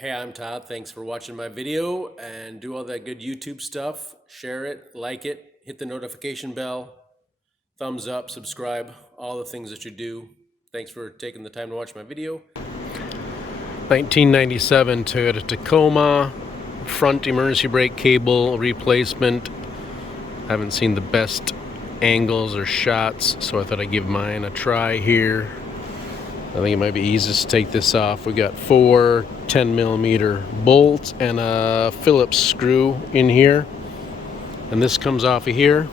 Hey, I'm Todd. Thanks for watching my video and do all that good YouTube stuff. Share it, like it, hit the notification bell, thumbs up, subscribe, all the things that you do. Thanks for taking the time to watch my video. 1997 Toyota Tacoma, front emergency brake cable replacement. Haven't seen the best angles or shots, so I thought I'd give mine a try here. I think it might be easiest to take this off. We got 4 10mm bolts and a Phillips screw in here, and this comes off of here.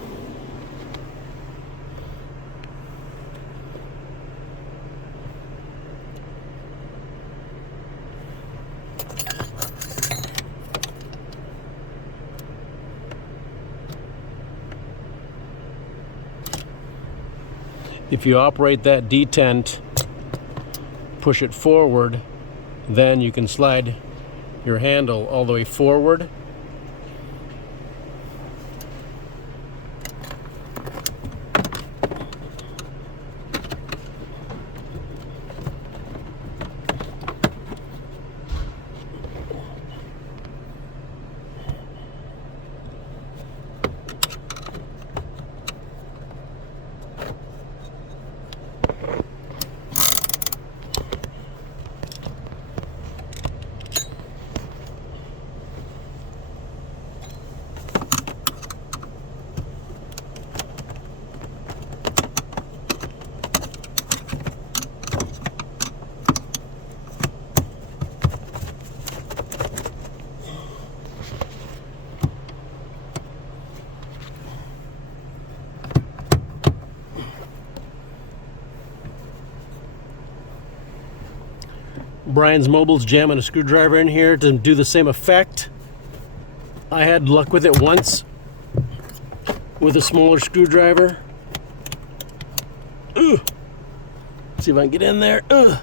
If you operate that detent, push it forward, then you can slide your handle all the way forward. Brian's Mobile's jamming a screwdriver in here to do the same effect. I had luck with it once with a smaller screwdriver. Ugh. See if I can get in there. Ugh.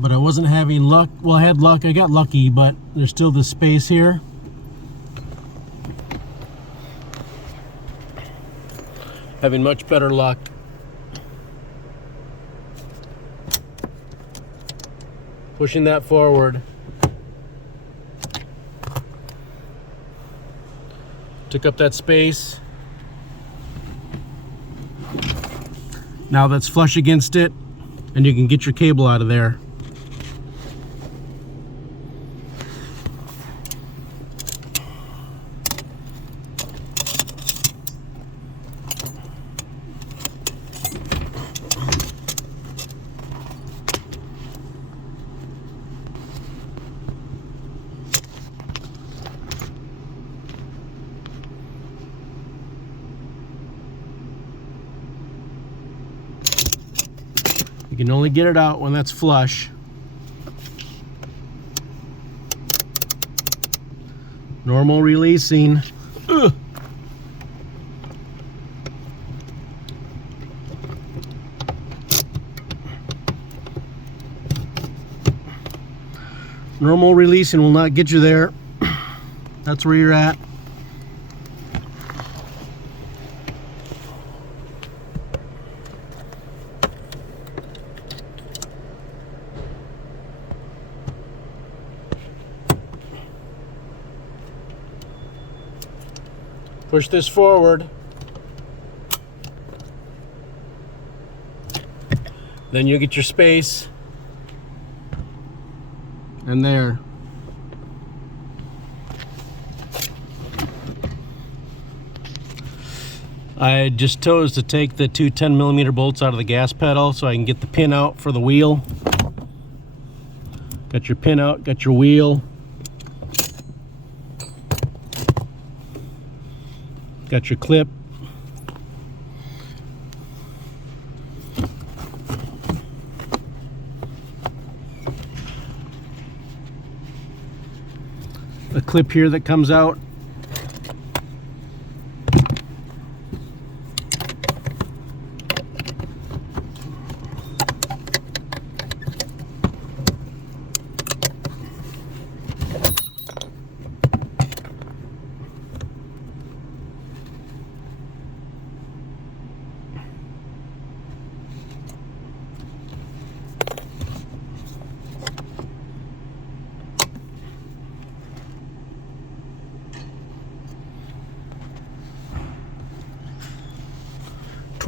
But I wasn't having luck. Well, I had luck. I got lucky, but there's still this space here. Having much better luck. Pushing that forward. Took up that space. Now that's flush against it, and you can get your cable out of there. You can only get it out when that's flush. Normal releasing. Ugh. Normal releasing will not get you there. That's where you're at. Push this forward. Then you'll get your space. And there. I just chose to take the 2 10mm bolts out of the gas pedal so I can get the pin out for the wheel. Got your pin out, got your wheel. Got your clip. A clip here that comes out.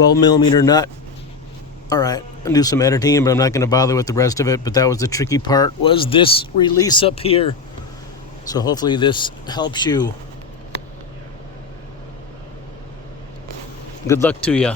12 millimeter nut. All right, I'll do some editing, but I'm not going to bother with the rest of it. But that was the tricky part, was this release up here. So hopefully this helps you. Good luck to you.